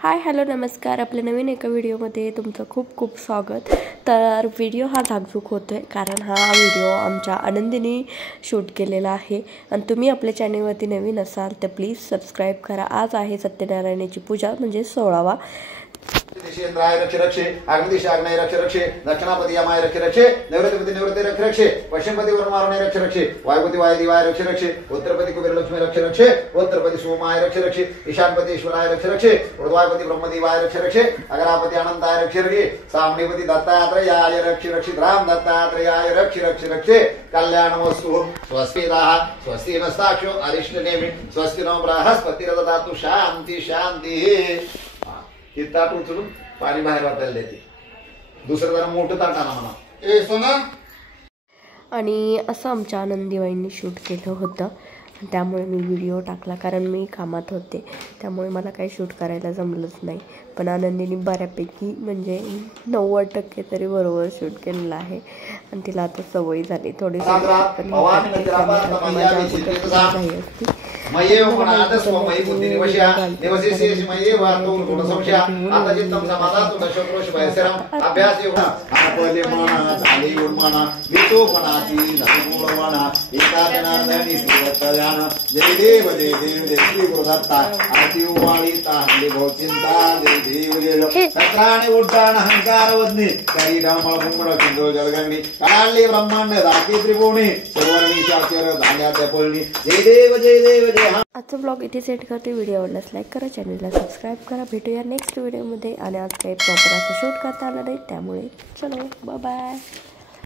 Hi hello नमस्कार, आपल्या नवीन एका व्हिडिओमध्ये तुमचं खूप खूप स्वागत। तर व्हिडिओ हा धाकधूक होतोय कारण हा व्हिडिओ आमच्या आनंदीने शूट केलेला आहे आणि तुम्ही आपल्या चॅनलवरती नवीन असाल तर प्लीज सबस्क्राइब करा। आज आहे सत्यनारायणाची पूजा म्हणजे 16वा। दिशेंद्राय रक्ष रक्षे अग्निदिश आग्नेय रक्ष रक्षे दक्षिणापति यमाय रक्ष रक्षे नैऋत्यपति निवृत्ति रक्ष रक्षे पश्चिमपति वरुणाय रक्ष रक्षे वायुपति वायुदेवाय रक्ष रक्षे उत्तरपति कुबेर लक्ष्मी रक्ष रक्षे उत्तरपति सोमाय रक्ष रक्षे ईशानपति ईश्वराय रक्ष रक्षे ऊर्ध्वापति ब्रह्मदेवाय रक्ष रक्षे अग्रापति अनंताय रक्ष रक्षे सामनेपति दत्तात्रेयाय रक्ष रक्षित राम दत्तात्रेयाय रक्ष रक्ष रक्षे कल्याणमस्तु स्वस्तिदाः स्वस्ति नस्ताक्षो अरिष्टनेमि स्वस्ति नो बृहस्पतिर्ददातु शांति शांति। ही ताट उचलून पाणी बाहेर वाटायला देते। दुसरं जरा मोठं ताट आणा म्हणा ए सोना। आणि असं आमच्या आनंदीबाईंनी शूट केलं होतं, त्यामुळे मी व्हिडिओ टाकला कारण मी कामात होते, त्यामुळे मला काही शूट करायला जमलंच नाही। पण आनंदीने बऱ्यापैकी म्हणजे 90% तरी बरोबर शूट केलेलं आहे आणि तिला आता सवय झाली थोडी जय देव जय देव जय श्री गुरुदत्ता आरती उमाळीता चिंता जय देव जय सत्राणे उड्डाण अहंकार वदने शरीरामळ कुंभळ किंदो जलगंडी काळली ब्रह्मांड दाती त्रिभुवनी सुवर्णी शाचर झाल्या त्या पळणी जय देव जय देव जय। आजचा ब्लॉग इथे सेट करते। व्हिडिओ आवडल्यास लाईक करा, चॅनलला सबस्क्राइब करा। भेटूया नेक्स्ट व्हिडिओमध्ये। आणि आज काही प्रॉपर असं शूट करता आलं नाही, त्यामुळे चलो बाय बाय।